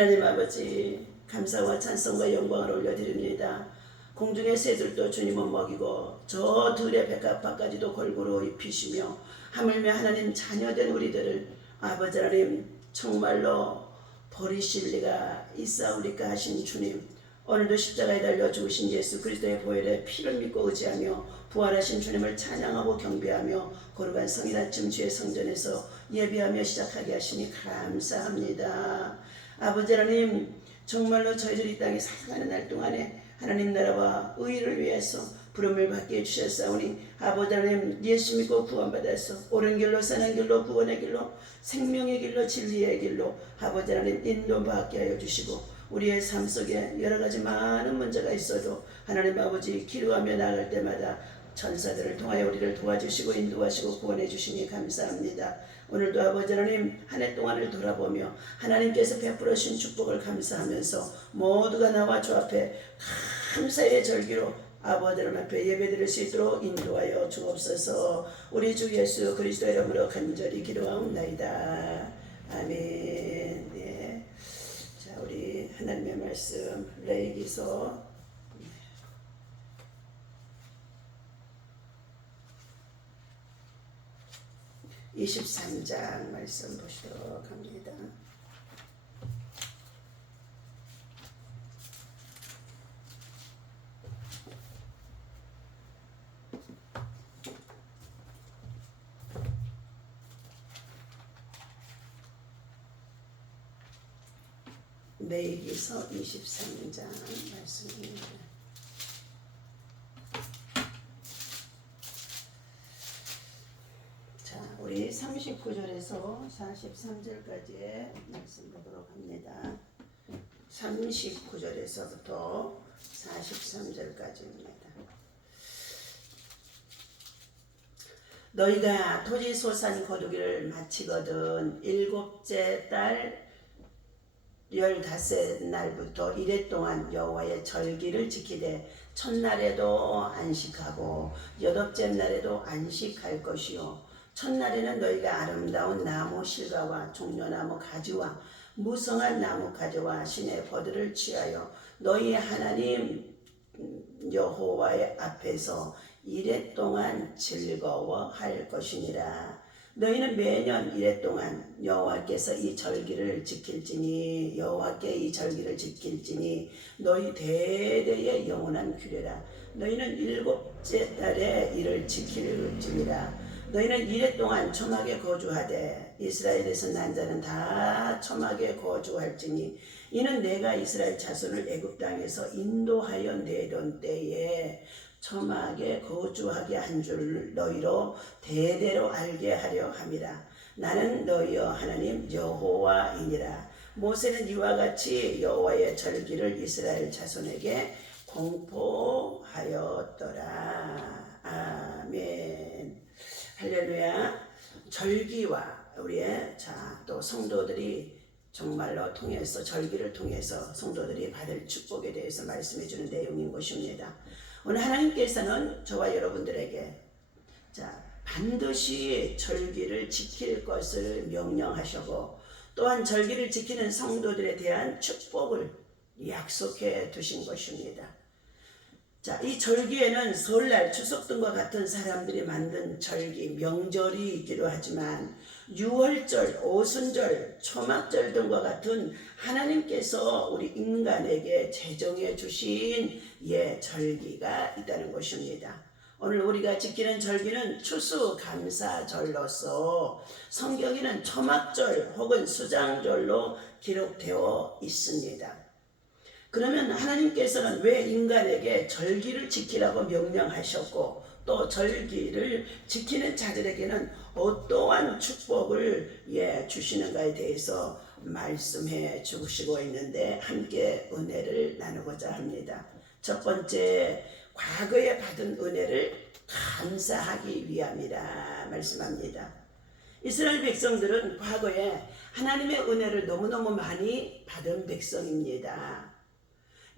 하나님 아버지, 감사와 찬송과 영광을 올려드립니다. 공중의 새들도 주님은 먹이고 저 들의 백합화까지도 골고루 입히시며 하물며 하나님 자녀된 우리들을 아버지 하나님 정말로 버리실 리가 있사오리까 하신 주님, 오늘도 십자가에 달려 죽으신 예수 그리스도의 보혈에 피를 믿고 의지하며 부활하신 주님을 찬양하고 경배하며 거룩한 성인 아침 주의 성전에서 예배하며 시작하게 하시니 감사합니다. 아버지 하나님, 정말로 저희들이 이 땅에 살아가는 날 동안에 하나님 나라와 의를 위해서 부름을 받게 해주셨사오니 아버지 하나님, 예수 믿고 구원받아서 옳은 길로 사는 길로 구원의 길로 생명의 길로 진리의 길로 아버지 하나님 인도받게 하여 주시고, 우리의 삶 속에 여러 가지 많은 문제가 있어도 하나님 아버지 기도하며 나아갈 때마다 천사들을 통하여 우리를 도와주시고 인도하시고 구원해 주시니 감사합니다. 오늘도 아버지 하나님 한 해 동안을 돌아보며 하나님께서 베풀어 주신 축복을 감사하면서 모두가 나와 주 앞에 감사의 절기로 아버지 하나님 앞에 예배드릴 수 있도록 인도하여 주옵소서. 우리 주 예수 그리스도의 이름으로 간절히 기도하옵나이다. 아멘. 네. 자, 우리 하나님의 말씀 레위기서 23장 말씀 보시도록 합니다. 레위기서 23장 말씀입니다. 우리 39절에서 43절까지의 말씀 보도록 합니다. 39절에서부터 43절까지입니다. 너희가 토지 소산 거두기를 마치거든 7째 달 15날부터 이래 동안 여호와의 절기를 지키되 첫날에도 안식하고 8째 날에도 안식할 것이요, 첫날에는 너희가 아름다운 나무 실과와 종려나무 가지와 무성한 나무 가지와 신의 버들을 취하여 너희 하나님 여호와의 앞에서 이래 동안 즐거워할 것이니라. 너희는 매년 이래 동안 여호와께 이 절기를 지킬지니 너희 대대의 영원한 규례라. 너희는 7째 달에 이를 지킬지니라. 너희는 이래 동안 초막에 거주하되 이스라엘에서 난 자는 다 초막에 거주할지니 이는 내가 이스라엘 자손을 애굽 땅에서 인도하여 내던 때에 초막에 거주하게 한 줄 너희로 대대로 알게 하려 함이라. 나는 너희여 하나님 여호와이니라. 모세는 이와 같이 여호와의 절기를 이스라엘 자손에게 공포하였더라. 아멘. 할렐루야. 절기와 우리의 또 성도들이 정말로 통해서 절기를 통해서 성도들이 받을 축복에 대해서 말씀해 주는 내용인 것입니다. 오늘 하나님께서는 저와 여러분들에게 반드시 절기를 지킬 것을 명령하시고 또한 절기를 지키는 성도들에 대한 축복을 약속해 두신 것입니다. 이 절기에는 설날, 추석 등과 같은 사람들이 만든 절기, 명절이 있기도 하지만 유월절, 오순절, 초막절 등과 같은 하나님께서 우리 인간에게 제정해 주신 절기가 있다는 것입니다. 오늘 우리가 지키는 절기는 추수감사절로서 성경에는 초막절 혹은 수장절로 기록되어 있습니다. 그러면 하나님께서는 왜 인간에게 절기를 지키라고 명령하셨고 또 절기를 지키는 자들에게는 어떠한 축복을 주시는가에 대해서 말씀해 주시고 있는데 함께 은혜를 나누고자 합니다. 첫 번째, 과거에 받은 은혜를 감사하기 위함이라 말씀합니다. 이스라엘 백성들은 과거에 하나님의 은혜를 너무너무 많이 받은 백성입니다.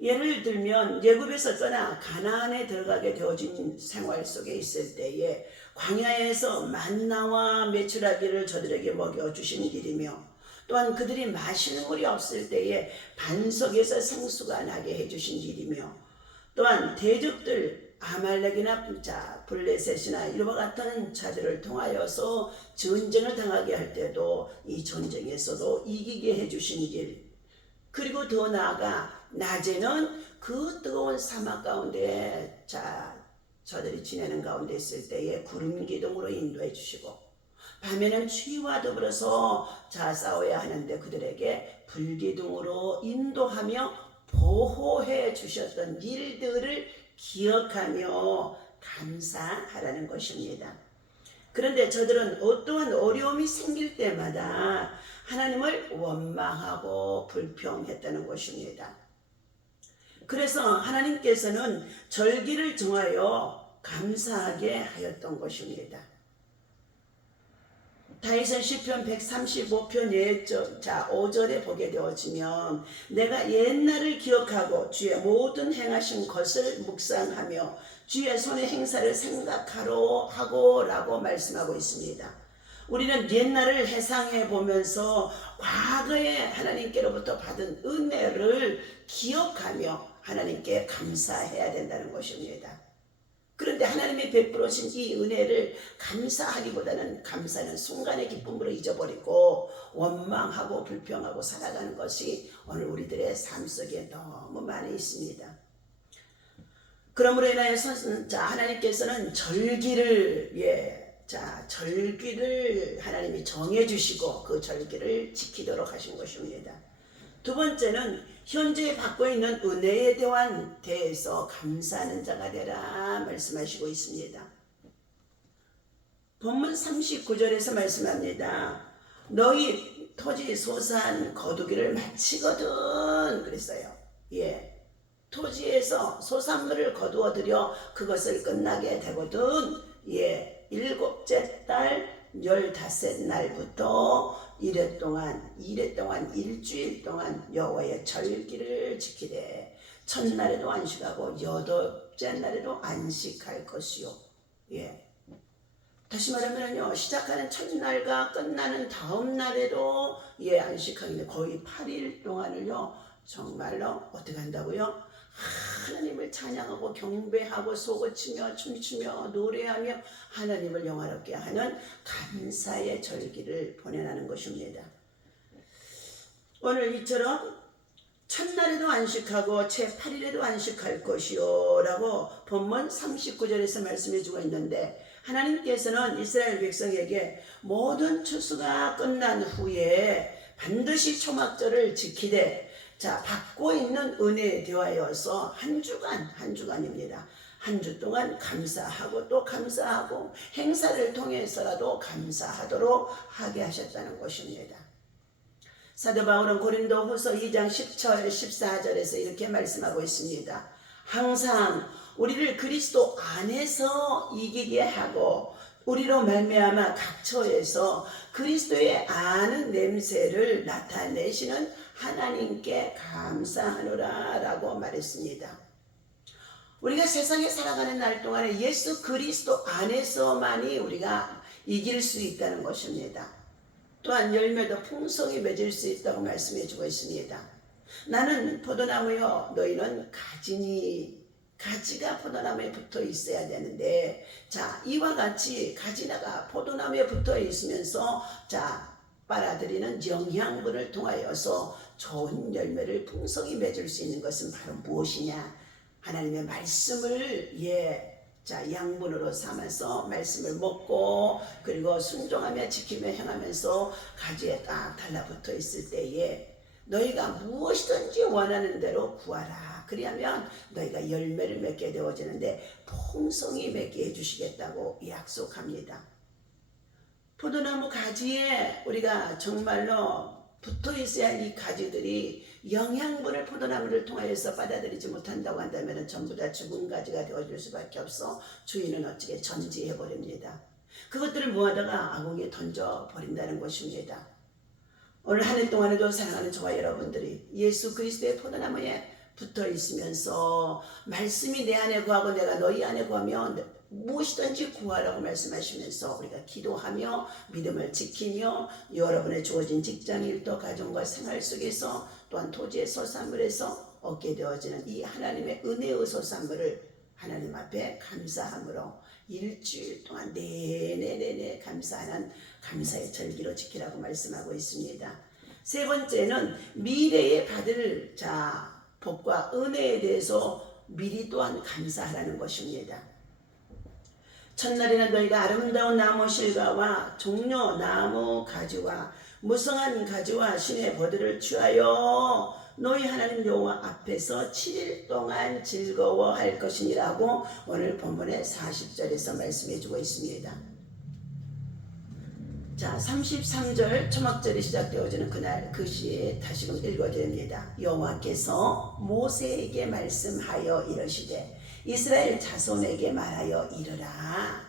예를 들면 애굽에서 떠나 가나안에 들어가게 되어진 생활 속에 있을 때에 광야에서 만나와 메추라기를 저들에게 먹여주신 일이며 또한 그들이 마실 물이 없을 때에 반석에서 생수가 나게 해주신 일이며, 또한 대적들 아말렉이나 블레셋이나 이와 같은 자들을 통하여서 전쟁을 당하게 할 때도 이 전쟁에서도 이기게 해주신 일, 그리고 더 나아가 낮에는 그 뜨거운 사막 가운데 저들이 지내는 가운데 있을 때에 구름 기둥으로 인도해 주시고, 밤에는 추위와 더불어서 싸워야 하는데 그들에게 불기둥으로 인도하며 보호해 주셨던 일들을 기억하며 감사하라는 것입니다. 그런데 저들은 어떠한 어려움이 생길 때마다 하나님을 원망하고 불평했다는 것입니다. 그래서 하나님께서는 절기를 정하여 감사하게 하였던 것입니다. 다윗은 시편 135편 5절에 보게 되어지면 내가 옛날을 기억하고 주의 모든 행하신 것을 묵상하며 주의 손의 행사를 생각하러 하고 라고 말씀하고 있습니다. 우리는 옛날을 회상해 보면서 과거에 하나님께로부터 받은 은혜를 기억하며 하나님께 감사해야 된다는 것입니다. 그런데 하나님이 베풀어신 이 은혜를 감사하기보다는 감사는 순간의 기쁨으로 잊어버리고 원망하고 불평하고 살아가는 것이 오늘 우리들의 삶 속에 너무 많이 있습니다. 그러므로 인하여서 하나님께서는 절기를 하나님이 정해주시고 그 절기를 지키도록 하신 것입니다. 두 번째는 현재 받고 있는 은혜에 대해서 감사하는 자가 되라 말씀하시고 있습니다. 본문 39절에서 말씀합니다. 너희 토지 소산 거두기를 마치거든 그랬어요. 토지에서 소산물을 거두어 들여 그것을 끝나게 되거든. 7째 달 15날부터 이래 동안 일주일 동안 여호와의 절기를 지키되 첫날에도 안식하고 8째 날에도 안식할 것이요. 다시 말하면요, 시작하는 첫날과 끝나는 다음 날에도 안식하는데 거의 8일 동안을요 정말로 어떻게 한다고요? 하나님을 찬양하고 경배하고 소고치며 춤추며 노래하며 하나님을 영화롭게 하는 감사의 절기를 보내라는 것입니다. 오늘 이처럼 첫날에도 안식하고 제8일에도 안식할 것이요 라고 본문 39절에서 말씀해 주고 있는데, 하나님께서는 이스라엘 백성에게 모든 추수가 끝난 후에 반드시 초막절을 지키되 받고 있는 은혜에 대하여서 한 주간입니다. 한 주 동안 감사하고 또 감사하고 행사를 통해서라도 감사하도록 하게 하셨다는 것입니다. 사도 바울은 고린도후서 2장 10절 14절에서 이렇게 말씀하고 있습니다. 항상 우리를 그리스도 안에서 이기게 하고 우리로 말미암아 각 처에서 그리스도의 아는 냄새를 나타내시는 하나님께 감사하노라 라고 말했습니다. 우리가 세상에 살아가는 날 동안에 예수 그리스도 안에서만이 우리가 이길 수 있다는 것입니다. 또한 열매도 풍성히 맺을 수 있다고 말씀해 주고 있습니다. 나는 포도나무요 너희는 가지니, 가지가 포도나무에 붙어 있어야 되는데 이와 같이 가지나가 포도나무에 붙어 있으면서 빨아들이는 영양분을 통하여서 좋은 열매를 풍성히 맺을 수 있는 것은 바로 무엇이냐? 하나님의 말씀을 양분으로 삼아서 말씀을 먹고 그리고 순종하며 지키며 행하면서 가지에 딱 달라붙어 있을 때에 너희가 무엇이든지 원하는 대로 구하라. 그리하면 너희가 열매를 맺게 되어지는데 풍성히 맺게 해주시겠다고 약속합니다. 포도나무 가지에 우리가 정말로 붙어 있어야 할 이 가지들이 영양분을 포도나무를 통하여서 받아들이지 못한다고 한다면 전부 다 죽은 가지가 되어줄 수밖에 없어 주인은 어찌게 전지해버립니다. 그것들을 모아다가 아궁이에 던져버린다는 것입니다. 오늘 한 해 동안에도 사랑하는 저와 여러분들이 예수 그리스도의 포도나무에 붙어 있으면서 말씀이 내 안에 거하고 내가 너희 안에 거하면 무엇이든지 구하라고 말씀하시면서 우리가 기도하며 믿음을 지키며 여러분의 주어진 직장일도 가정과 생활 속에서 또한 토지의 소산물에서 얻게 되어지는 이 하나님의 은혜의 소산물을 하나님 앞에 감사함으로 일주일 동안 내내 감사하는 감사의 절기로 지키라고 말씀하고 있습니다. 세 번째는 미래에 받을 복과 은혜에 대해서 미리 또한 감사하라는 것입니다. 첫날에는 너희가 아름다운 나무 실과와 종려 나무 가지와 무성한 가지와 신의 버들을 취하여 너희 하나님 여호와 앞에서 7일 동안 즐거워할 것이니라고 오늘 본문의 40절에서 말씀해 주고 있습니다. 33절 초막절이 시작되어지는 그날 그 시에 다시금 읽어드립니다. 여호와께서 모세에게 말씀하여 이르시되 이스라엘 자손에게 말하여 이르라.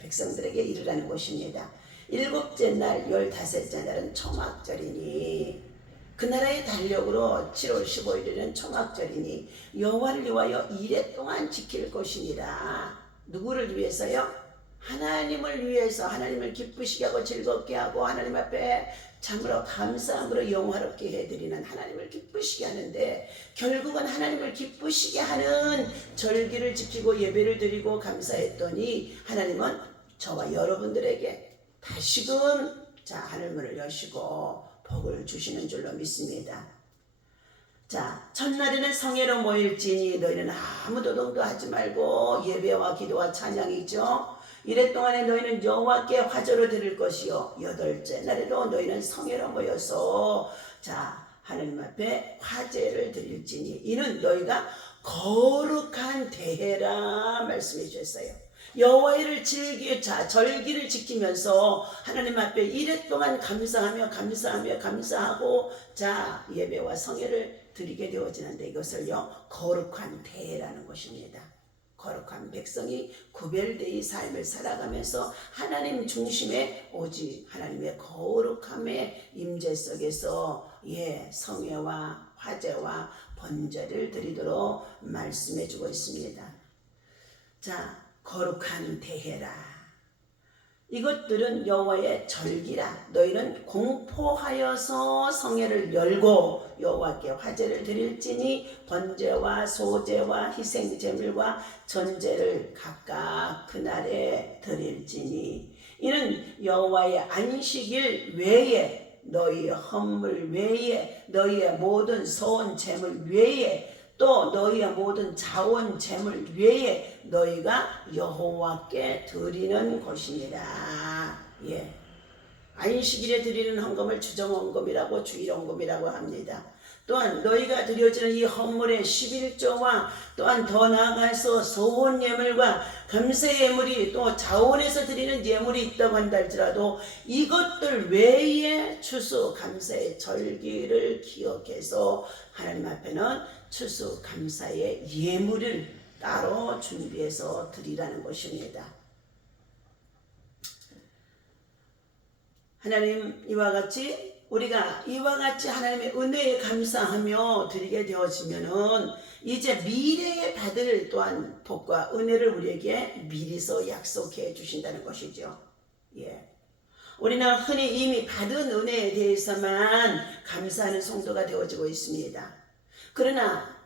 백성들에게 이르라는 것입니다. 7째 날 15째 날은 초막절이니 그 나라의 달력으로 7월 15일에는 초막절이니 여호와를 위하여 이래 동안 지킬 것이니라. 누구를 위해서요? 하나님을 위해서 하나님을 기쁘시게 하고 즐겁게 하고 하나님 앞에 참으로 감사함으로 영화롭게 해드리는 하나님을 기쁘시게 하는데 결국은 하나님을 기쁘시게 하는 절기를 지키고 예배를 드리고 감사했더니 하나님은 저와 여러분들에게 다시금 하늘문을 여시고 복을 주시는 줄로 믿습니다. 첫날에는 성회로 모일지니 너희는 아무 도동도 하지 말고 예배와 기도와 찬양이죠. 이래 동안에 너희는 여호와께 화제로 드릴 것이요 8째 날에도 너희는 성회로 모여서 하나님 앞에 화제를 드릴지니 이는 너희가 거룩한 대회라 말씀해 주셨어요. 여호와를 절기를 지키면서 하나님 앞에 이래 동안 감사하고 예배와 성회를 드리게 되어지는데 이것을요 거룩한 대회라는 것입니다. 거룩한 백성이 구별되이 삶을 살아가면서 하나님 중심의 오직 하나님의 거룩함의 임재 속에서 성회와 화제와 번제를 드리도록 말씀해 주고 있습니다. 거룩한 대회라. 이것들은 여호와의 절기라. 너희는 공포하여서 성회를 열고 여호와께 화제를 드릴지니 번제와 소제와 희생제물과 전제를 각각 그날에 드릴지니 이는 여호와의 안식일 외에 너희의 헌물 외에 너희의 모든 소원 제물 외에 또 너희의 모든 자원 제물 외에 너희가 여호와께 드리는 것이니라. 안식일에 드리는 헌금을 주정헌금이라고 주일헌금이라고 합니다. 또한 너희가 드려지는 이 헌물의 11조와 또한 더 나아가서 소원 예물과 감사 예물이 또 자원에서 드리는 예물이 있다고 한다 할지라도 이것들 외에 추수 감사의 절기를 기억해서 하나님 앞에는 추수 감사의 예물을 따로 준비해서 드리라는 것입니다. 하나님 우리가 이와 같이 하나님의 은혜에 감사하며 드리게 되어지면은 이제 미래에 받을 또한 복과 은혜를 우리에게 미리서 약속해 주신다는 것이죠. 우리는 흔히 이미 받은 은혜에 대해서만 감사하는 성도가 되어지고 있습니다. 그러나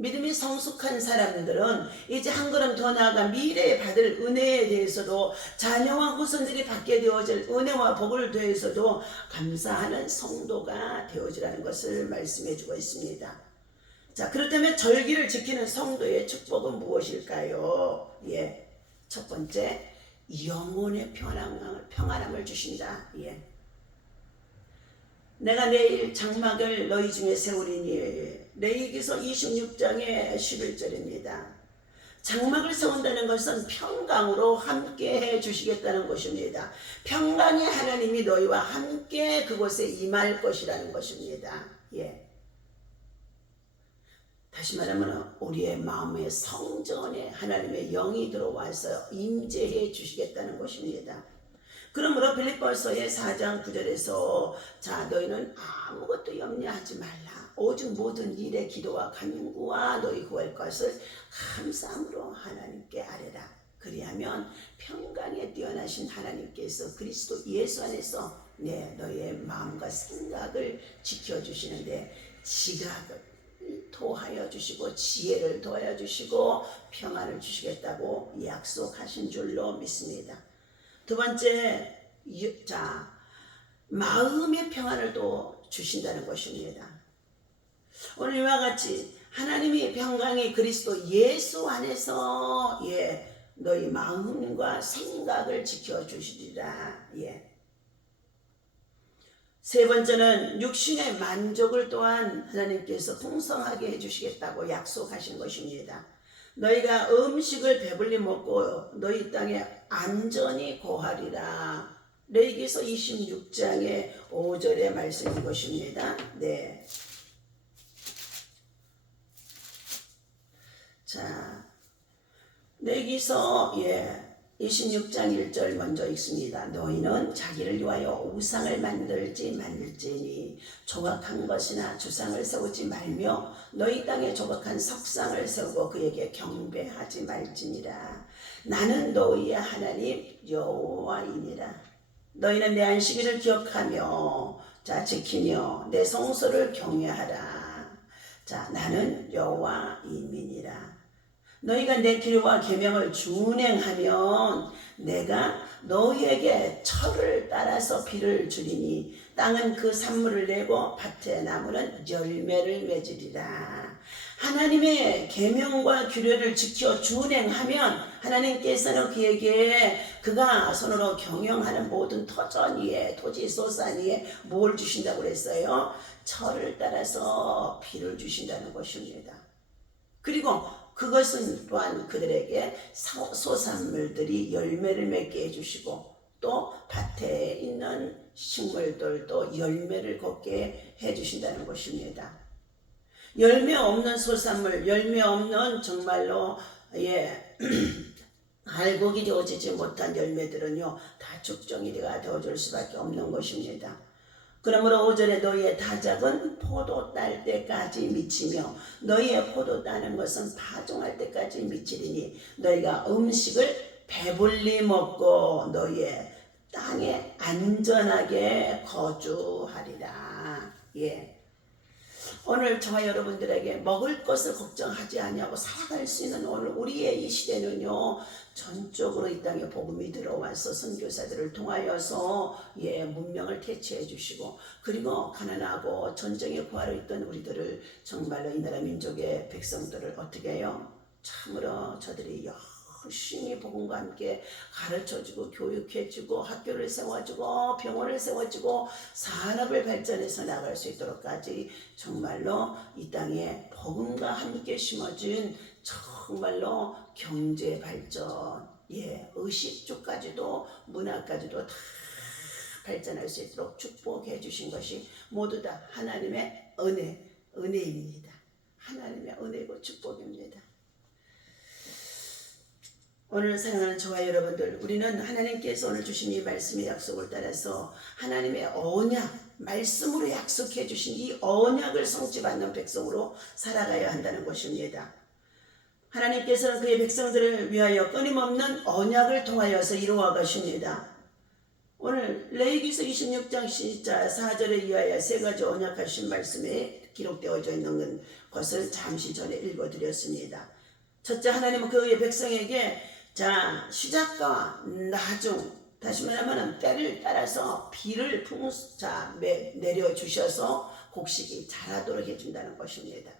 믿음이 성숙한 사람들은 이제 한 걸음 더 나아가 미래에 받을 은혜에 대해서도 자녀와 후손들이 받게 되어질 은혜와 복을 대해서도 감사하는 성도가 되어지라는 것을 말씀해 주고 있습니다. 그렇다면 절기를 지키는 성도의 축복은 무엇일까요? 첫 번째, 영혼의 평안함을 주신다. 내가 내일 장막을 너희 중에 세우리니 레위기서 26장의 11절입니다. 장막을 세운다는 것은 평강으로 함께 해주시겠다는 것입니다. 평강의 하나님이 너희와 함께 그곳에 임할 것이라는 것입니다. 다시 말하면 우리의 마음의 성전에 하나님의 영이 들어와서 임재해 주시겠다는 것입니다. 그러므로 빌립보서의 4장 9절에서 자 너희는 아무것도 염려하지 말라. 오직 모든 일에 기도와 간구와 너희 구할 것을 감사함으로 하나님께 아뢰라. 그리하면 평강에 뛰어나신 하나님께서 그리스도 예수 안에서 너희의 마음과 생각을 지켜주시는데 지각을 도하여 주시고 지혜를 도하여 주시고 평안을 주시겠다고 약속하신 줄로 믿습니다. 두 번째, 자 마음의 평안을 또 주신다는 것입니다. 오늘 이와 같이 하나님이 평강이 그리스도 예수 안에서 너희 마음과 생각을 지켜주시리라. 세 번째는 육신의 만족을 또한 하나님께서 풍성하게 해주시겠다고 약속하신 것입니다. 너희가 음식을 배불리 먹고 너희 땅에 안전히 거하리라. 레위기서 26장의 5절의 말씀인 것입니다. 자, 레위기서 26장 1절 먼저 읽습니다. 너희는 자기를 위하여 우상을 만들지 말지니 조각한 것이나 주상을 세우지 말며 너희 땅에 조각한 석상을 세우고 그에게 경배하지 말지니라. 나는 너희의 하나님 여호와이니라. 너희는 내 안식일을 기억하며 지키며 내 성소를 경외하라. 나는 여호와이니라. 너희가 내 길과 계명을 준행하면 내가 너희에게 철을 따라서 비를 주리니 땅은 그 산물을 내고 밭의 나무는 열매를 맺으리라. 하나님의 계명과 규례를 지켜 준행하면 하나님께서는 그에게 그가 손으로 경영하는 모든 터전 위에 토지 소산 위에 뭘 주신다고 그랬어요? 철을 따라서 비를 주신다는 것입니다. 그리고 그것은 또한 그들에게 소산물들이 열매를 맺게 해주시고 또 밭에 있는 식물들도 열매를 걷게 해주신다는 것입니다. 열매 없는 소산물, 열매 없는 정말로 알곡이 되어지지 못한 열매들은요 다 죽정이가 되어줄 수밖에 없는 것입니다. 그러므로 5절에 너희의 타작은 포도 딸 때까지 미치며 너희의 포도 따는 것은 파종할 때까지 미치리니 너희가 음식을 배불리 먹고 너희의 땅에 안전하게 거주하리라. 오늘 저와 여러분들에게 먹을 것을 걱정하지 아니하고 살아갈 수 있는 오늘 우리의 이 시대는요 전적으로 이 땅에 복음이 들어와서 선교사들을 통하여서 문명을 퇴치해 주시고 그리고 가난하고 전쟁에 구하러 있던 우리들을 정말로 이 나라 민족의 백성들을 어떻게 해요? 참으로 저들이 열심히 복음과 함께 가르쳐주고 교육해주고 학교를 세워주고 병원을 세워주고 산업을 발전해서 나갈 수 있도록까지 정말로 이 땅에 복음과 함께 심어진 정말로 경제 발전, 의식 쪽까지도 문화까지도 다 발전할 수 있도록 축복해 주신 것이 모두 다 하나님의 은혜입니다. 하나님의 은혜고 축복입니다. 오늘 사랑하는 저와 여러분들, 우리는 하나님께서 오늘 주신 이 말씀의 약속을 따라서 하나님의 언약, 말씀으로 약속해 주신 이 언약을 성취받는 백성으로 살아가야 한다는 것입니다. 하나님께서는 그의 백성들을 위하여 끊임없는 언약을 통하여서 이루어 가십니다. 오늘 레위기서 26장 4절에 이하여 세 가지 언약하신 말씀에 기록되어져 있는 것을 잠시 전에 읽어드렸습니다. 첫째, 하나님은 그의 백성에게 시작과 나중, 다시 말하면 때를 따라서 비를 내려주셔서 곡식이 자라도록 해준다는 것입니다.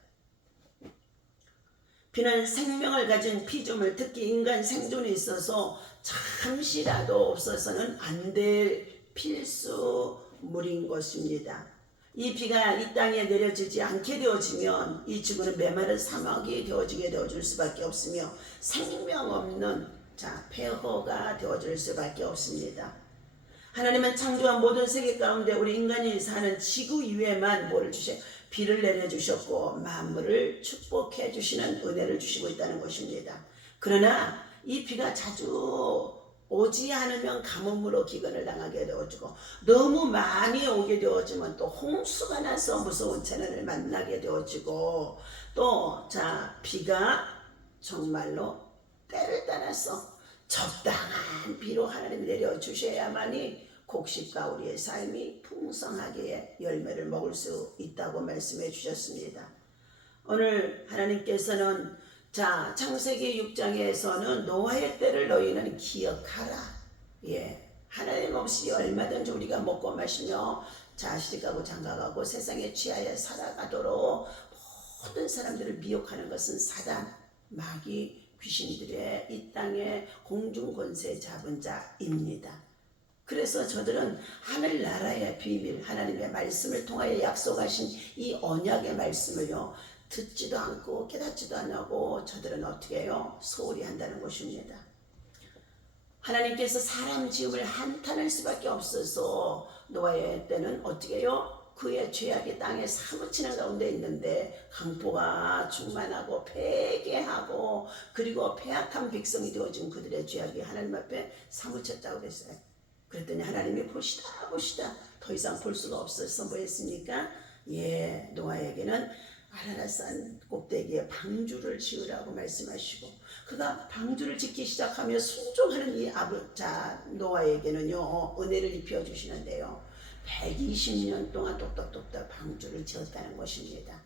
비는 생명을 가진 피조물, 특히 인간 생존에 있어서 잠시라도 없어서는 안 될 필수물인 것입니다. 이 비가 이 땅에 내려지지 않게 되어지면 이 지구는 메마른 사막이 되어줄 수밖에 없으며 생명 없는 폐허가 되어줄 수밖에 없습니다. 하나님은 창조한 모든 세계 가운데 우리 인간이 사는 지구 위에만 비를 내려주셨고 만물을 축복해 주시는 은혜를 주시고 있다는 것입니다. 그러나 이 비가 자주 오지 않으면 가뭄으로 기근을 당하게 되어지고 너무 많이 오게 되어지면 또 홍수가 나서 무서운 재난을 만나게 되어지고 또 비가 정말로 때를 따라서 적당한 비로 하나님 내려주셔야만이 곡식과 우리의 삶이 풍성하게 열매를 먹을 수 있다고 말씀해 주셨습니다. 오늘 하나님께서는 창세기 6장에서는 노아의 때를 너희는 기억하라. 하나님 없이 얼마든지 우리가 먹고 마시며 시집가고 장가가고 세상에 취하여 살아가도록 모든 사람들을 미혹하는 것은 사단, 마귀, 귀신들의 이 땅의 공중 권세 잡은 자입니다. 그래서 저들은 하늘나라의 비밀, 하나님의 말씀을 통하여 약속하신 이 언약의 말씀을요 듣지도 않고 깨닫지도 않고 저들은 어떻게 해요? 소홀히 한다는 것입니다. 하나님께서 사람 지음을 한탄할 수밖에 없어서 노아의 때는 어떻게 해요? 그의 죄악이 땅에 사무치는 가운데 있는데 강포가 충만하고 폐괴하고 그리고 패악한 백성이 되어진 그들의 죄악이 하나님 앞에 사무쳤다고 그랬어요. 그랬더니 하나님이 보시다 더 이상 볼 수가 없어서 뭐 했습니까? 노아에게는 아라랏산 꼭대기에 방주를 지으라고 말씀하시고 그가 방주를 짓기 시작하며 순종하는 이 노아에게는요 은혜를 입혀 주시는데요 120년 동안 똑딱똑딱 방주를 지었다는 것입니다.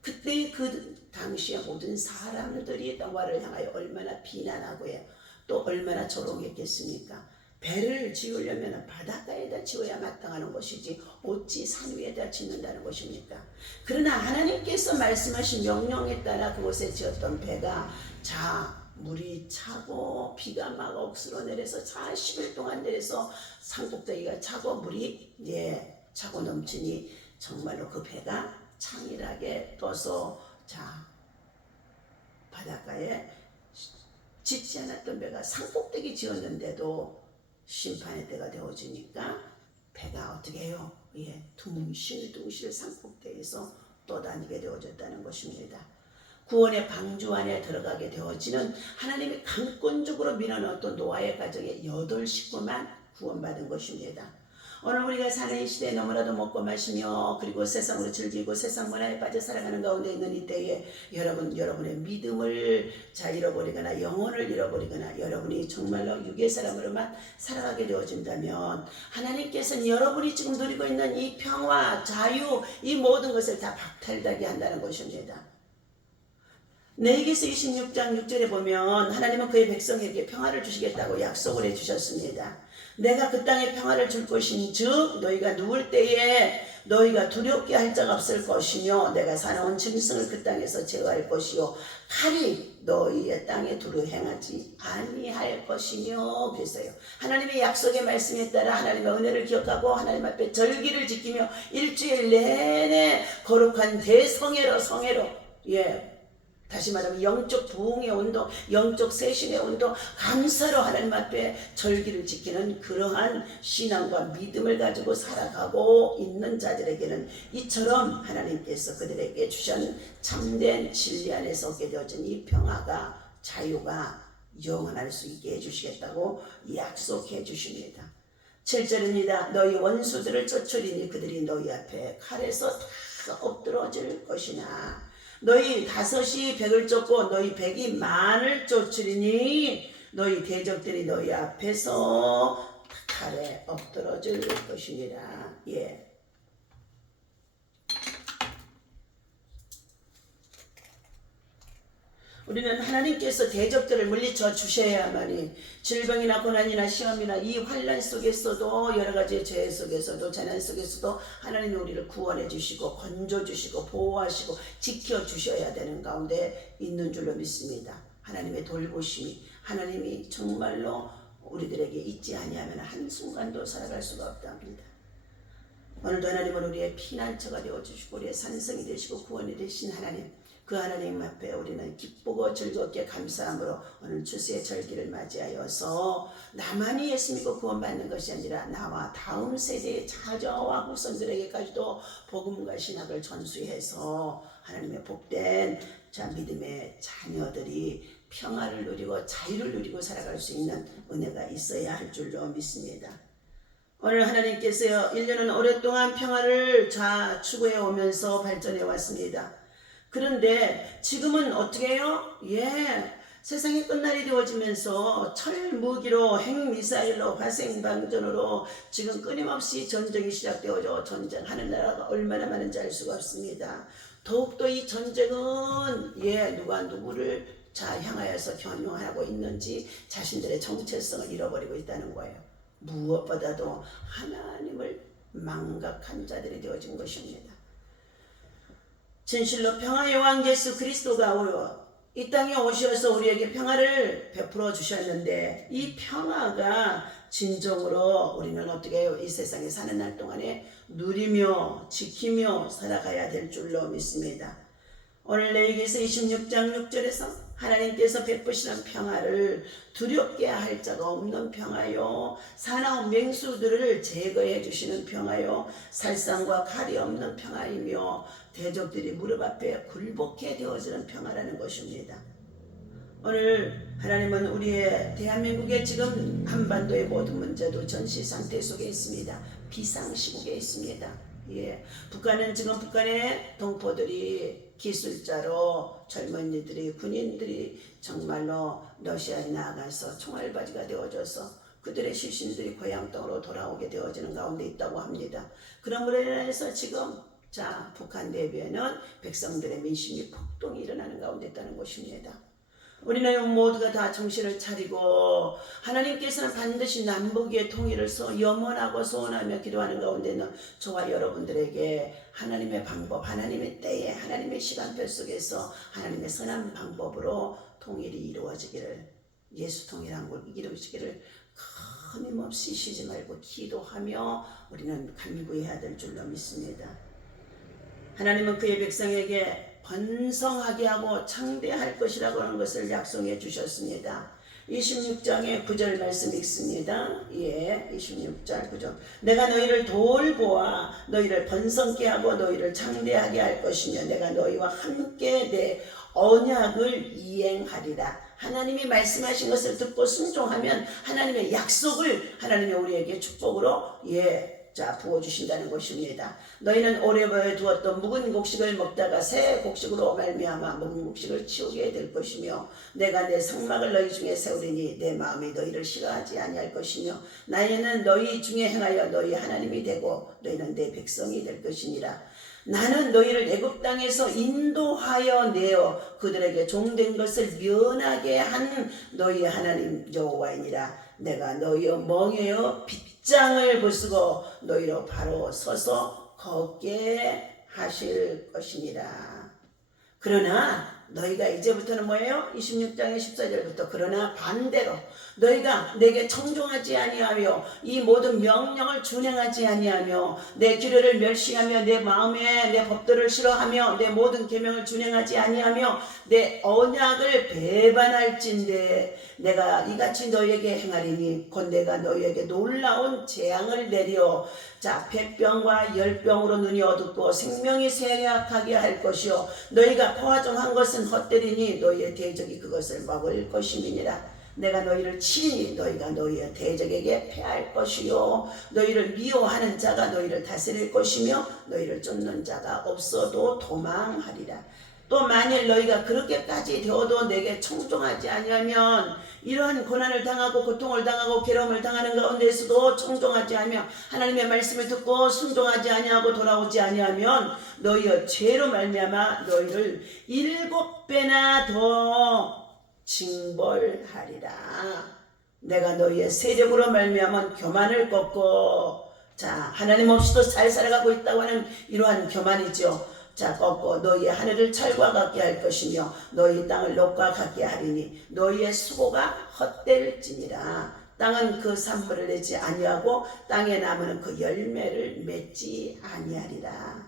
그때 그 당시에 모든 사람들이 노아를 향하여 얼마나 비난하고 또 얼마나 조롱했겠습니까? 배를 지으려면 바닷가에다 지어야 마땅하는 것이지 어찌 산 위에다 짓는다는 것입니까? 그러나 하나님께서 말씀하신 명령에 따라 그곳에 지었던 배가 물이 차고 비가 막 억수로 내려서 40일 동안 내려서 산꼭대기가 차고 물이 차고 넘치니 정말로 그 배가 창일하게 떠서 바닷가에 짓지 않았던 배가 산꼭대기 지었는데도 심판의 때가 되어지니까 배가 어떻게 해요? 둥실둥실 산꼭대기에서 떠다니게 되어졌다는 것입니다. 구원의 방주 안에 들어가게 되어지는 하나님이 강권적으로 밀어넣었던 노아의 가정의 8 식구만 구원받은 것입니다. 오늘 우리가 사는 이 시대에 너무나도 먹고 마시며 그리고 세상으로 즐기고 세상 문화에 빠져 살아가는 가운데 있는 이때에 여러분의 믿음을 잃어버리거나 영혼을 잃어버리거나 여러분이 정말로 육의 사람으로만 살아가게 되어진다면 하나님께서는 여러분이 지금 누리고 있는 이 평화, 자유 이 모든 것을 다 박탈하게 한다는 것입니다. 레위기서 26장 6절에 보면 하나님은 그의 백성에게 평화를 주시겠다고 약속을 해주셨습니다. 내가 그 땅에 평화를 줄 것인즉 너희가 누울 때에 너희가 두렵게 할 자가 없을 것이며 내가 사나운 짐승을 그 땅에서 제거할 것이요 칼이 너희의 땅에 두루 행하지 아니할 것이며 그랬어요. 하나님의 약속의 말씀에 따라 하나님의 은혜를 기억하고 하나님 앞에 절기를 지키며 일주일 내내 거룩한 대성회로 다시 말하면 영적 부흥의 온도, 영적 세신의 온도, 감사로 하나님 앞에 절기를 지키는 그러한 신앙과 믿음을 가지고 살아가고 있는 자들에게는 이처럼 하나님께서 그들에게 주신 참된 진리 안에서 얻게 되어진 이 평화가 자유가 영원할 수 있게 해주시겠다고 약속해 주십니다. 7절입니다. 너희 원수들을 쫓으리니 그들이 너희 앞에 칼에서 다 엎드러질 것이나 너희 5이 100을 쫓고 너희 100이 10,000을 쫓으리니 너희 대적들이 너희 앞에서 칼에 엎드러질 것이니라. 우리는 하나님께서 대적들을 물리쳐 주셔야만이 질병이나 고난이나 시험이나 이 환난 속에서도 여러 가지 죄 속에서도 재난 속에서도 하나님이 우리를 구원해 주시고 건져 주시고 보호하시고 지켜 주셔야 되는 가운데 있는 줄로 믿습니다. 하나님의 돌보심이 하나님이 정말로 우리들에게 있지 아니하면 한순간도 살아갈 수가 없답니다. 오늘도 하나님은 우리의 피난처가 되어주시고 우리의 산성이 되시고 구원이 되신 하나님 그 하나님 앞에 우리는 기쁘고 즐겁게 감사함으로 오늘 추수의 절기를 맞이하여서 나만이 예수 믿고 구원받는 것이 아니라 나와 다음 세대의 자녀와 후손들에게까지도 복음과 신학을 전수해서 하나님의 복된 믿음의 자녀들이 평화를 누리고 자유를 누리고 살아갈 수 있는 은혜가 있어야 할 줄로 믿습니다. 오늘 하나님께서 1년은 오랫동안 평화를 추구해 오면서 발전해 왔습니다. 그런데 지금은 어떻게 해요? 세상이 끝날이 되어지면서 철무기로 핵미사일로 화생방전으로 지금 끊임없이 전쟁이 시작되어져 전쟁하는 나라가 얼마나 많은지 알 수가 없습니다. 더욱더 이 전쟁은 누가 누구를 향하여서 겨냥하고 있는지 자신들의 정체성을 잃어버리고 있다는 거예요. 무엇보다도 하나님을 망각한 자들이 되어진 것입니다. 진실로 평화의 왕 예수 그리스도가 이 땅에 오셔서 우리에게 평화를 베풀어 주셨는데 이 평화가 진정으로 우리는 어떻게 해요? 이 세상에 사는 날 동안에 누리며 지키며 살아가야 될 줄로 믿습니다. 오늘 레위기서 26장 6절에서 하나님께서 베푸시는 평화를 두렵게 할 자가 없는 평화요, 사나운 맹수들을 제거해 주시는 평화요, 살상과 칼이 없는 평화이며 대적들이 무릎 앞에 굴복해 되어지는 평화라는 것입니다. 오늘 하나님은 우리의 대한민국의 지금 한반도의 모든 문제도 전시 상태 속에 있습니다. 비상시국에 있습니다. 북한은 지금 북한의 동포들이 기술자로 젊은이들이 군인들이 정말로 러시아에 나가서 총알바지가 되어져서 그들의 시신들이 고향 땅으로 돌아오게 되어지는 가운데 있다고 합니다. 그러므로 인해서 지금 북한 내부에는 백성들의 민심이 폭동이 일어나는 가운데 있다는 것입니다. 우리는 모두가 다 정신을 차리고 하나님께서는 반드시 남북의 통일을 염원하고 소원하며 기도하는 가운데는 저와 여러분들에게 하나님의 방법, 하나님의 때에, 하나님의 시간표 속에서 하나님의 선한 방법으로 통일이 이루어지기를, 예수 통일한 걸 이루어지기를 끊임없이 쉬지 말고 기도하며 우리는 간구해야 될 줄로 믿습니다. 하나님은 그의 백성에게 번성하게 하고 창대할 것이라고 하는 것을 약속해 주셨습니다. 26장의 9절 말씀 읽습니다. 26절 9절. 내가 너희를 돌보아 너희를 번성케 하고 너희를 창대하게 할 것이며 내가 너희와 함께 내 언약을 이행하리라. 하나님이 말씀하신 것을 듣고 순종하면 하나님의 약속을 하나님이 우리에게 축복으로 부어주신다는 것입니다. 너희는 오래버에 두었던 묵은 곡식을 먹다가 새 곡식으로 말미암아 묵은 곡식을 치우게 될 것이며 내가 내 성막을 너희 중에 세우리니 내 마음이 너희를 싫어하지 아니할 것이며 나는 너희 중에 행하여 너희 하나님이 되고 너희는 내 백성이 될 것이니라. 나는 너희를 애굽 땅에서 인도하여 내어 그들에게 종된 것을 면하게 한 너희 하나님 여호와이니라. 내가 너희의 멍에어 빗장을 부수고 너희로 바로 서서 걷게 하실 것이니라. 그러나 너희가 이제부터는 뭐예요? 26장의 14절부터 그러나 반대로 너희가 내게 청종하지 아니하며 이 모든 명령을 준행하지 아니하며 내 규례를 멸시하며 내 마음에 내 법도를 싫어하며 내 모든 계명을 준행하지 아니하며 내 언약을 배반할진대 내가 이같이 너희에게 행하리니 곧 내가 너희에게 놀라운 재앙을 내려 백병과 열병으로 눈이 어둡고 생명이 쇠약하게 할 것이요 너희가 포화정한 것은 헛되리니 너희의 대적이 그것을 먹을 것임이니라. 내가 너희를 치리니 너희가 너희의 대적에게 패할 것이요 너희를 미워하는 자가 너희를 다스릴 것이며 너희를 쫓는 자가 없어도 도망하리라. 또 만일 너희가 그렇게까지 되어도 내게 청종하지 아니하면 이러한 고난을 당하고 고통을 당하고 괴로움을 당하는 가운데에서도 청종하지 아니하며 하나님의 말씀을 듣고 순종하지 아니하고 돌아오지 아니하면 너희의 죄로 말미암아 너희를 7배나 더 징벌하리라. 내가 너희의 세력으로 말미암아 교만을 꺾고 하나님 없이도 잘 살아가고 있다고 하는 이러한 교만이죠. 꺾고 너희의 하늘을 철과 같게 할 것이며 너희 땅을 녹과 같게 하리니 너희의 수고가 헛될지니라. 땅은 그 산물을 내지 아니하고 땅의 나무는 그 열매를 맺지 아니하리라.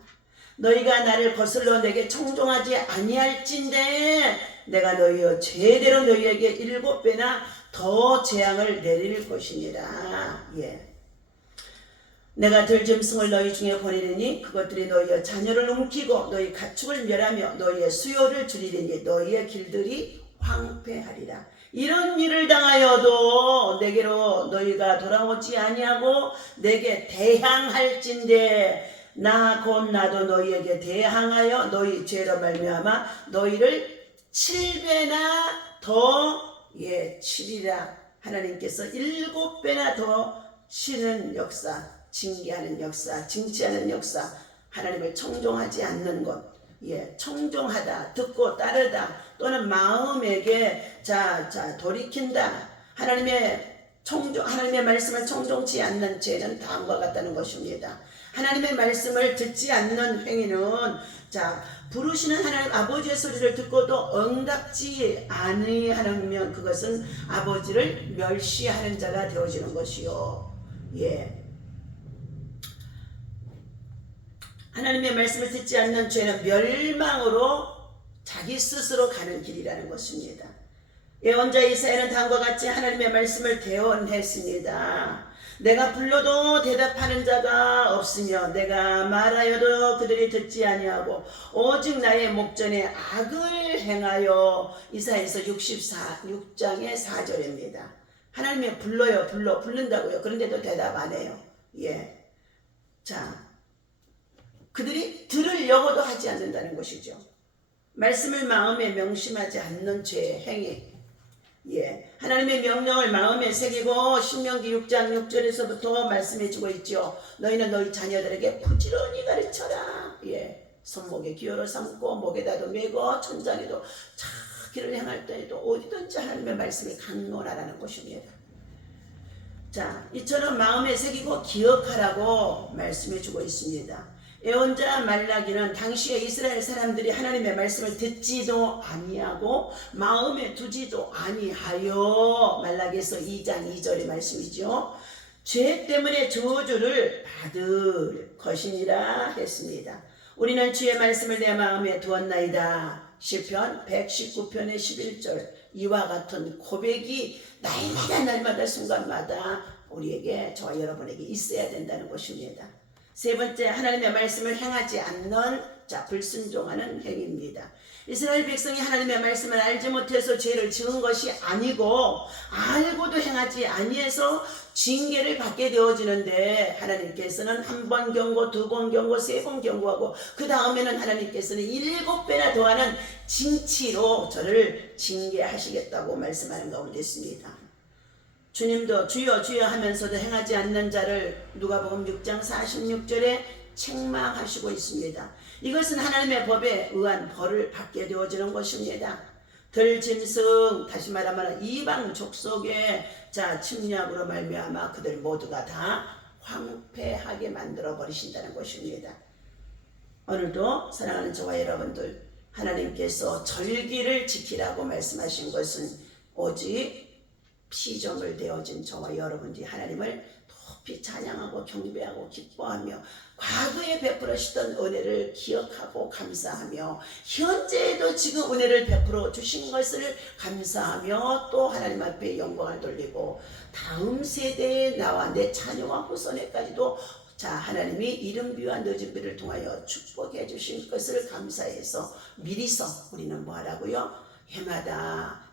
너희가 나를 거슬러 내게 청종하지 아니할진대 내가 너희의 죄대로 너희에게 7배나 더 재앙을 내릴 것이니라. 내가 들짐승을 너희 중에 보내리니 그것들이 너희의 자녀를 움키고 너희 가축을 멸하며 너희의 수요를 줄이리니 너희의 길들이 황폐하리라. 이런 일을 당하여도 내게로 너희가 돌아오지 아니하고 내게 대항할진대 나 곧 나도 너희에게 대항하여 너희 죄로 말미암아 너희를 7배나 더 치리라. 하나님께서 7배나 더 치는 역사, 징계하는 역사, 징치하는 역사, 하나님을 청종하지 않는 것, 청종하다, 듣고 따르다, 또는 마음에게 돌이킨다. 하나님의 말씀을 청종치 않는 죄는 다음과 같다는 것입니다. 하나님의 말씀을 듣지 않는 행위는 부르시는 하나님 아버지의 소리를 듣고도 응답지 아니하면 그것은 아버지를 멸시하는 자가 되어지는 것이요. 하나님의 말씀을 듣지 않는 죄는 멸망으로 자기 스스로 가는 길이라는 것입니다. 예언자 이사야는 다음과 같이 하나님의 말씀을 대언했습니다. 내가 불러도 대답하는 자가 없으며 내가 말하여도 그들이 듣지 아니하고 오직 나의 목전에 악을 행하여. 이사야서 66장의 4절입니다. 하나님이 부른다고요. 그런데도 대답 안 해요. 그들이 들으려고도 하지 않는다는 것이죠. 말씀을 마음에 명심하지 않는 죄의 행위. 하나님의 명령을 마음에 새기고 신명기 6장 6절에서부터 말씀해주고 있죠. 너희는 너희 자녀들에게 부지런히 가르쳐라. 손목에 기호로 삼고 목에다도 메고 천장에도 길을 행할 때에도 어디든지 하나님의 말씀을 강론하라는 것입니다. 이처럼 마음에 새기고 기억하라고 말씀해주고 있습니다. 예언자 말라기는 당시에 이스라엘 사람들이 하나님의 말씀을 듣지도 아니하고 마음에 두지도 아니하여, 말라기에서 2장 2절의 말씀이죠. 죄 때문에 저주를 받을 것이니라 했습니다. 우리는 주의 말씀을 내 마음에 두었나이다. 시편 119편의 11절. 이와 같은 고백이 날마다 순간마다 우리에게, 저와 여러분에게 있어야 된다는 것입니다. 세 번째, 하나님의 말씀을 행하지 않는 불순종하는 행위입니다. 이스라엘 백성이 하나님의 말씀을 알지 못해서 죄를 지은 것이 아니고 알고도 행하지 아니해서 징계를 받게 되어지는데, 하나님께서는 한 번 경고, 두 번 경고, 세 번 경고하고 그 다음에는 하나님께서는 7배나 더하는 징치로 저를 징계하시겠다고 말씀하는 가운데 있습니다. 주님도 주여 주여 하면서도 행하지 않는 자를 누가복음 6장 46절에 책망하시고 있습니다. 이것은 하나님의 법에 의한 벌을 받게 되어지는 것입니다. 들짐승, 다시 말하면 이방 족속의 침략으로 말미암아 그들 모두가 다 황폐하게 만들어 버리신다는 것입니다. 오늘도 사랑하는 저와 여러분들, 하나님께서 절기를 지키라고 말씀하신 것은 오직 피조물 되어진 저와 여러분들이 하나님을 높이 찬양하고 경배하고 기뻐하며 과거에 베풀으시던 은혜를 기억하고 감사하며 현재에도 지금 은혜를 베풀어 주신 것을 감사하며 또 하나님 앞에 영광을 돌리고 다음 세대에 나와 내 자녀와 후손에까지도 하나님이 이른비와 늦은비를 통하여 축복해 주신 것을 감사해서 미리서 우리는 뭐 하라고요? 해마다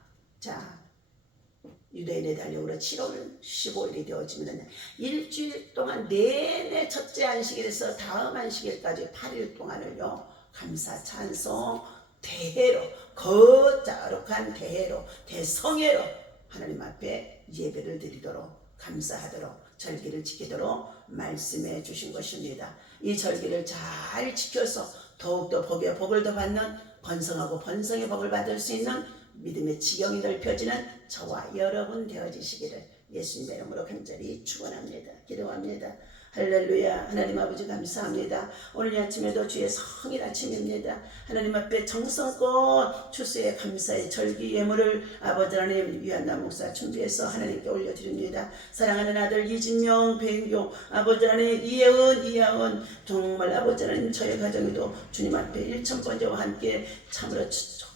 유대인의 달력으로 7월 15일이 되어지면 일주일 동안 내내 첫째 안식일에서 다음 안식일까지 8일 동안을요, 감사 찬송 대회로, 거룩한 대회로, 대성회로 하나님 앞에 예배를 드리도록, 감사하도록, 절기를 지키도록 말씀해 주신 것입니다. 이 절기를 잘 지켜서 더욱더 복에 복을 더 받는, 번성하고 번성의 복을 받을 수 있는 믿음의 지경이 넓혀지는 저와 여러분 되어지시기를 예수님의 이름으로 간절히 축원합니다. 기도합니다. 할렐루야. 하나님 아버지 감사합니다. 오늘 아침에도 주의 성일 아침입니다. 하나님 앞에 정성껏 추수의 감사의 절기 예물을 아버지 하나님 유한나 목사 준비해서 하나님께 올려드립니다. 사랑하는 아들 이진명, 배인경, 아버지 하나님 이하은 정말 아버지 하나님 저의 가정에도 주님 앞에 1000번째와 함께 참으로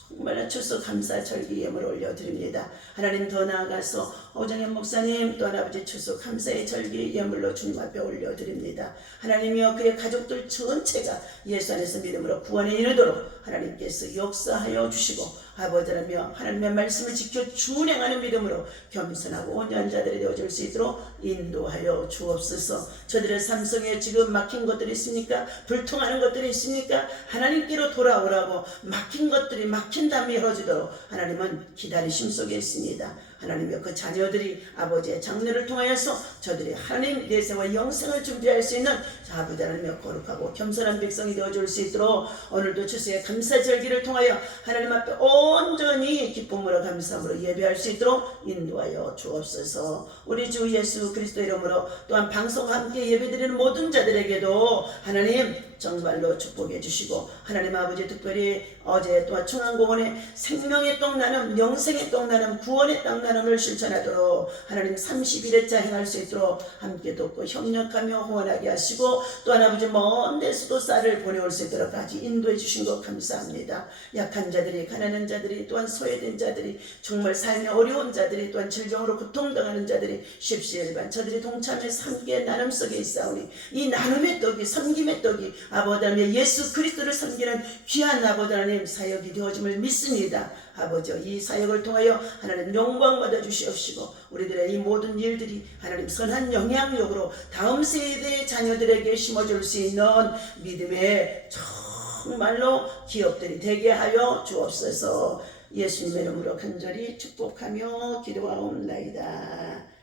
정말 추수 감사 절기 예물 올려드립니다. 하나님 더 나아가서 오정현 목사님 또한 아버지 추수 감사의 절기 예물로 주님 앞에 올려드립니다. 하나님이여 그의 가족들 전체가 예수 안에서 믿음으로 구원에 이르도록 하나님께서 역사하여 주시고 아버지라며 하나님의 말씀을 지켜 준행하는 믿음으로 겸손하고 온유한 자들이 되어줄 수 있도록 인도하여 주옵소서. 저들의 삶 속에 지금 막힌 것들이 있습니까? 불통하는 것들이 있습니까? 하나님께로 돌아오라고 막힌 것들이 막힌 담이 열어지도록 하나님은 기다리심 속에 있습니다. 하나님의 그 자녀들이 아버지의 장례를 통하여서 저들이 하나님 내세와 영생을 준비할 수 있는 아버지 하나님의 거룩하고 겸손한 백성이 되어줄 수 있도록 오늘도 추수의 감사절기를 통하여 하나님 앞에 온전히 기쁨으로 감사함으로 예배할 수 있도록 인도하여 주옵소서. 우리 주 예수 그리스도 이름으로 또한 방송과 함께 예배드리는 모든 자들에게도 하나님 정말로 축복해 주시고 하나님 아버지 특별히 어제 또한 중앙공원에 생명의 떡 나눔 영생의 떡 나눔 구원의 떡 나눔을 실천하도록 하나님 30일에 행할 수 있도록 함께 돕고 협력하며 후원하게 하시고 또한 아버지 먼 데서도 쌀을 보내올 수 있도록 같이 인도해 주신 것 감사합니다. 약한 자들이 가난한 자들이 또한 소외된 자들이 정말 삶에 어려운 자들이 또한 질병으로 고통당하는 자들이 십시일반 저들이 동참해서 함께 나눔 속에 있사오니 이 나눔의 떡이 섬김의 떡이 아버지 하나님 예수 그리스도를 섬기는 귀한 아버지 하나님 사역이 되어짐을 믿습니다. 아버지 이 사역을 통하여 하나님 영광 받아 주시옵시고 우리들의 이 모든 일들이 하나님 선한 영향력으로 다음 세대의 자녀들에게 심어줄 수 있는 믿음의 정말로 기업들이 되게 하여 주옵소서. 예수님의 이름으로 간절히 축복하며 기도하옵나이다.